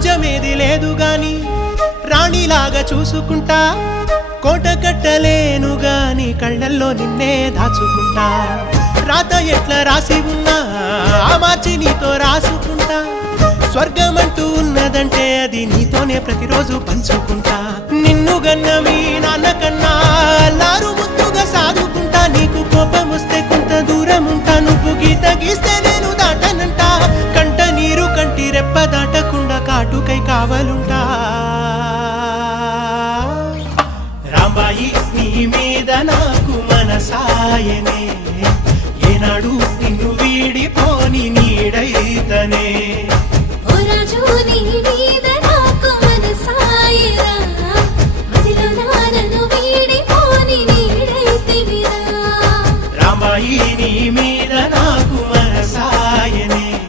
రాజ్యమేది లేదు గాని రాణిలాగా చూసుకుంటా కోట కట్టలేను గాని కళ్ళల్లో నిన్నే దాచుకుంటా. రాత ఎట్లా రాసి ఉన్నా మార్చి నీతో రాసుకుంటా. స్వర్గమంటూ ఉన్నదంటే అది నీతోనే ప్రతిరోజు పంచుకుంటా. నిన్ను గన్న మీ నాన్న కన్నా లారు ముద్దుగా సాగుకుంటా. నీకు కోపం వస్తే కొంత దూరం ఉంటా. నువ్వు గీత గీస్తే నేను దాటనంటా. కంట నీరు కంటి రెప్ప దాట నాటుకై కావలుంటా. రాంబాయి నీ మీద నాకు మనసాయనే. ఏనాడు నిన్ను వీడిపోని నీడైతనే. రాంబాయి నీ మీద నాకు మన